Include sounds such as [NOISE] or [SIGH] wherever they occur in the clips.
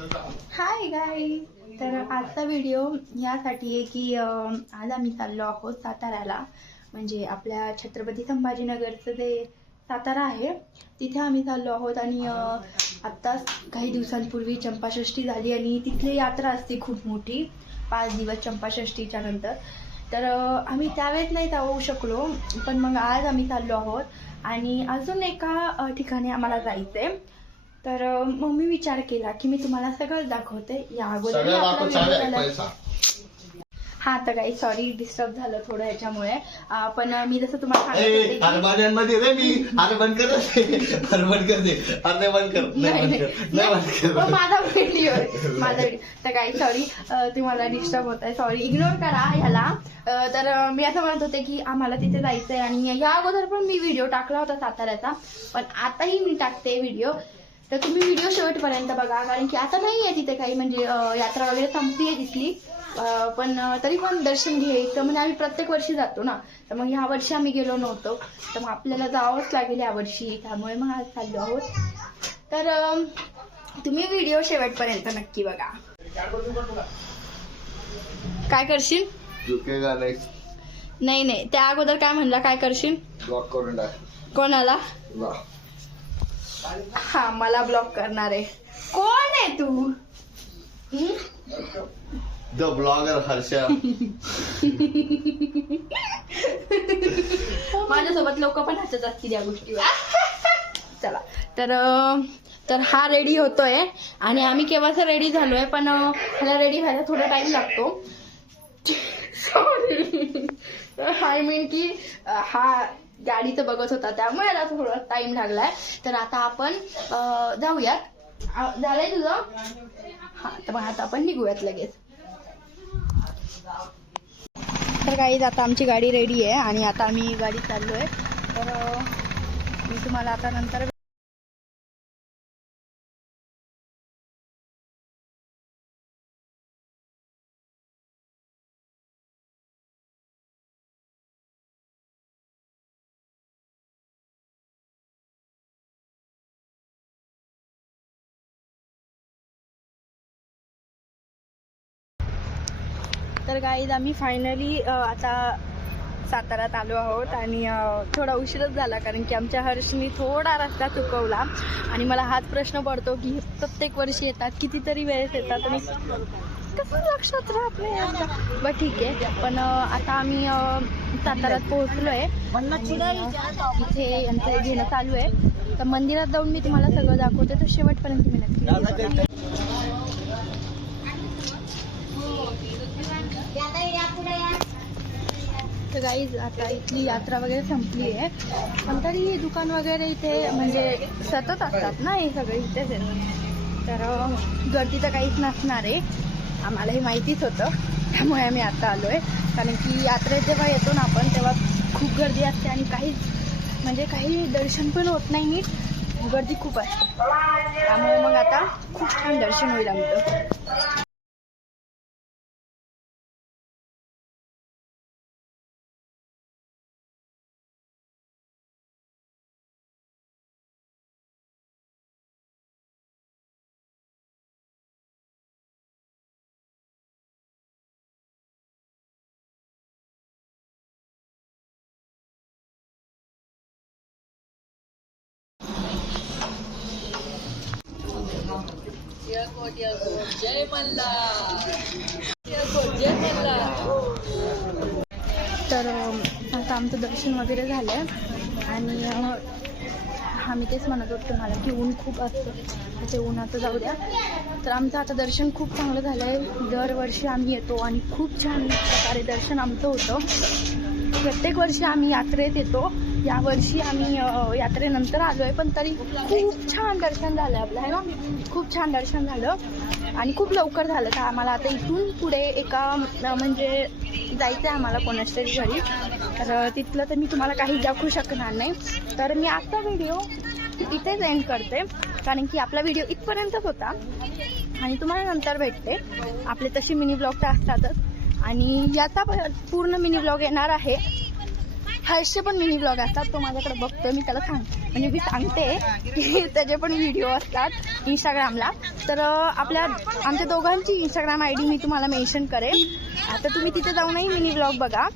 हाय गाय तर आजचा व्हिडिओ यासाठी आहे की आज आम्ही चाललो आहोत साताऱ्याला. म्हणजे आपल्या छत्रपती संभाजीनगरचं जे सातारा आहे तिथे आम्ही चाललो आहोत आणि आत्ताच काही दिवसांपूर्वी चंपाषष्ठी झाली आणि तिथली यात्रा असते खूप मोठी पाच दिवस चंपाषष्ठीच्या नंतर. तर आम्ही त्यावेळेस नाही जाऊ शकलो पण मग आज आम्ही चाललो आहोत. आणि अजून एका ठिकाणी आम्हाला जायचं आहे तर मग मी विचार केला की मी तुम्हाला सगळं दाखवते. या अगोदर आपला झाला- हा तर काही सॉरी डिस्टर्ब झालं थोडं याच्यामुळे. पण मी जसं तुम्हाला सांगत होते की- रे मी. बंद कर बंद कर दे. नाही बंद कर. नाही नाही, बंद नाही. कर. नाही बंद हो, कर माझा व्हिडिओ आहे. माझा व्हिडिओ तर काही सॉरी तुम्हाला डिस्टर्ब होत आहे. सॉरी इग्नोर करा ह्याला. अं, तर अं, मी असं म्हणत होते की आम्हाला तिथे जायचंय आणि या अगोदर पण मी व्हिडिओ टाकला होता साताऱ्याचा. पण आताही मी टाकते व्हिडिओ तर तुम्ही व्हिडिओ शेवटपर्यंत बघा कारण की आता नाही आहे तिथे काही म्हणजे यात्रा वगैरे संपली आहे तिथली पण तरी पण दर्शन घ्यायचं म्हणजे आम्ही प्रत्येक वर्षी जातो ना. तर मग ह्या वर्षी आम्ही गेलो नव्हतो. तर मग आपल्याला जावंच लागेल या वर्षी. त्यामुळे मग आज चाललो आहोत. तर तुम्ही व्हिडिओ शेवटपर्यंत नक्की बघा. काय करशील? नाही नाही. त्या अगोदर काय म्हणला? काय करशील? कोणाला. हा मला ब्लॉक करणार आहे. कोण आहे तू? The blogger Harsha. माझ्यासोबत लोक पण हसत असतील या गोष्टीवर. चला तर तर हा रेडी होतोय. आणि आम्ही केव्हाच रेडी झालोय पण ह्याला रेडी व्हायला थोडा टाइम लागतो. सॉरी आय मीन की हा गाडीचं बघत होता त्यामुळे आता थोडा टाइम लागलाय. तर आता आपण जाऊयात. झालंय तुझं? हा तर मग आता आपण निघूयात लगेच. तर काही आता आमची गाडी रेडी आहे आणि आता आम्ही गाडी चाललोय. तर मी तुम्हाला आता नंतर तर गाईज आम्ही फायनली आता साताऱ्यात आलो आहोत आणि थोडा उशीरच झाला कारण की आमच्या हर्षनी थोडा रस्ता चुकवला आणि मला हाच प्रश्न पडतो की प्रत्येक वर्षी येतात कितीतरी वेळेस येतात आणि कसं लक्षात राहत नाही बट ठीक आहे पण आता आम्ही अ, साताऱ्यात पोहोचलो आहे इथे यांचं घेणं चालू आहे तर मंदिरात जाऊन मी तुम्हाला सगळं दाखवते तर शेवटपर्यंत मी नक्की. तर गाईज आता इथली यात्रा वगैरे संपली आहे. पण तरी दुकान वगैरे इथे म्हणजे सतत असतात ना हे सगळे इथेच आहेत. तर गर्दी तर काहीच नसणार आहे. आम्हाला हे माहितीच होतं. त्यामुळे आम्ही आता आलो आहे कारण की यात्रेत जेव्हा येतो ना आपण तेव्हा खूप गर्दी असते आणि काहीच म्हणजे काही दर्शन पण होत नाही नीट. गर्दी खूप असते. त्यामुळे मग आता खूप छान दर्शन होईल आमचं. तर आता आमचं दर्शन वगैरे झालं आहे आणि आम्ही तेच म्हणत होतो तुम्हाला की ऊन खूप असतं तर ते उन्हाचं जाऊ द्या. तर आमचं आता दर्शन खूप चांगलं झालं आहे दरवर्षी आम्ही येतो आणि खूप छान प्रकारे दर्शन आमचं होतं. प्रत्येक वर्षी आम्ही यात्रेत येतो. यावर्षी आम्ही यात्रेनंतर आलो आहे पण तरी खूप छान दर्शन झालं आपलं आहे ना? खूप छान दर्शन झालं आणि खूप लवकर झालं. तर आम्हाला आता इथून पुढे एका म्हणजे जायचं आहे आम्हाला कोणाच तरी घरी. तर तिथलं तर मी तुम्हाला काही दाखवू शकणार नाही. तर मी आजचा व्हिडिओ इथेच एंड करते कारण की आपला व्हिडिओ इथपर्यंतच होता आणि तुम्हाला नंतर भेटते. आपले तसे मिनी ब्लॉग तर असतातच. आणि याचा प- पूर्ण मिनी ब्लॉग येणार आहे. हर्षचे पण मिनी ब्लॉग असतात तो माझ्याकडे बघतोय मी त्याला सांग म्हणजे मी सांगते की [LAUGHS] त्याचे पण व्हिडिओ असतात इंस्टाग्रामला तर आपल्या आमच्या दोघांची इंस्टाग्राम आय डी मी तुम्हाला मेन्शन करेन. आता तुम्ही तिथे जाऊनही मिनी ब्लॉग बघा.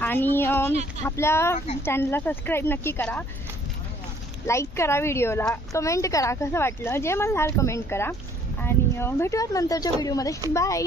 आणि आपल्या चॅनलला सबस्क्राईब नक्की करा. लाईक करा व्हिडिओला कमेंट करा कसं वाटलं? जे मला कमेंट करा. आणि भेटूयात नंतरच्या व्हिडिओमध्ये बाय